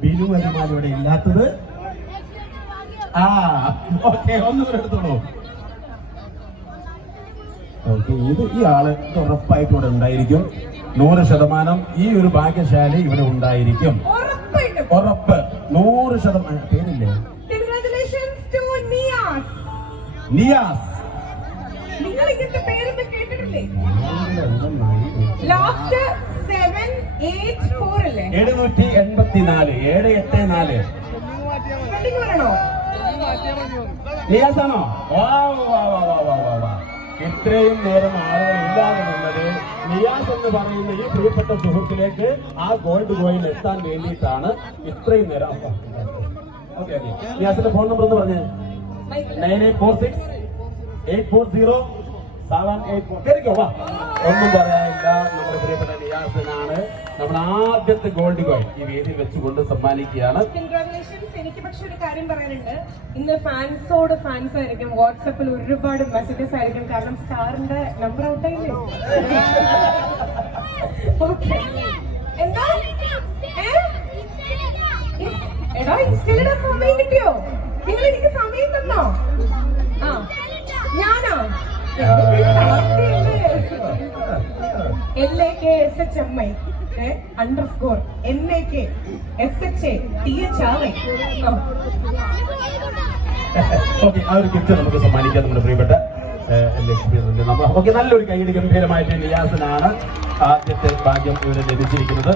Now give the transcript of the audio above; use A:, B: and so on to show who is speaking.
A: ബിനു വരുമാനം ഇവിടെ ഇല്ലാത്തത്? ആ ഓക്കെ ഒന്നുകൂടെ എടുത്തോളൂ. ഓക്കെ ഇത് ഈ ആൾ ഉറപ്പായിട്ട് ഇവിടെ ഉണ്ടായിരിക്കും. നൂറ് ശതമാനം ഈ ഒരു ഭാഗ്യശാലി ഇവിടെ ഉണ്ടായിരിക്കും. ഉറപ്പ്. നൂറ് ശതമാനം. പേരില്ലേ?
B: നിയാസ് നിങ്ങൾ ഇതിന്റെ പേരൊന്ന് കേട്ടിട്ടില്ലേ? ലാസ്റ്റ് സെവൻ എയ്റ്റ് ഫോർ അല്ലേ?
A: എഴുന്നൂറ്റി എൺപത്തിനാല് ഏഴ് എട്ട് നാല്.
B: സ്പെല്ലിംഗ് പറയണോ?
A: നിയാസ് വാ വാ വാ വാ വാ വാ വാ ഇത്രയും നേരം ആളുകൾ ഇല്ലാതെ നിന്നത് നിയാസ് എന്ന് പറയുന്ന ഈ പ്രിയപ്പെട്ട സുഹൃത്തിലേക്ക് ആ ഗോൾഡ് കോയിൻ എത്താൻ വേണ്ടിയിട്ടാണ് ഇത്രയും നേരം ഓക്കെ ഓക്കെ നിയാസിന്റെ ഫോൺ നമ്പർ എന്ന് പറഞ്ഞേ. Nine eight four six eight four zero വാ ഒന്നും പറയാനില്ല. നമ്മുടെ പ്രിയപ്പെട്ട നിയാസനാണ്. നമ്മൾ ആദ്യത്തെ ഗോൾഡ് കോയിൻ ഈ വേദിയിൽ വെച്ചുകൊണ്ട് സമ്മാനിക്കുകയാണ്.
B: എനിക്ക് പക്ഷെ ഒരു കാര്യം പറയാനുണ്ട്. ഇന്ന് ഫാൻസോട് ഫാൻസ് ആയിരിക്കും വാട്സപ്പിൽ ഒരുപാട് മെസ്സേജസ് ആയിരിക്കും. കാരണം സ്റ്റാറിന്റെ നമ്പർ ഔട്ട് ആയില്ലേ? Okay. എന്താ? എടാ ഇൻസ്റ്റലിടാ സമയം കിട്ടിയോ? നിങ്ങൾ എനിക്ക് സമയം തന്നോ? H M I underscore N A K S H A T H R I
A: okay ആ ഒരു ഗിഫ്റ്റ് നമുക്ക് സമ്മാനിക്കാം നമ്മുടെ പ്രിയപ്പെട്ട ഓക്കെ നല്ലൊരു കൈയ്യടി ഗംഭീരമായിട്ട് നിയാസിനാണ് ആദ്യത്തെ ഭാഗ്യം ഇവരെ ലഭിച്ചിരിക്കുന്നത്.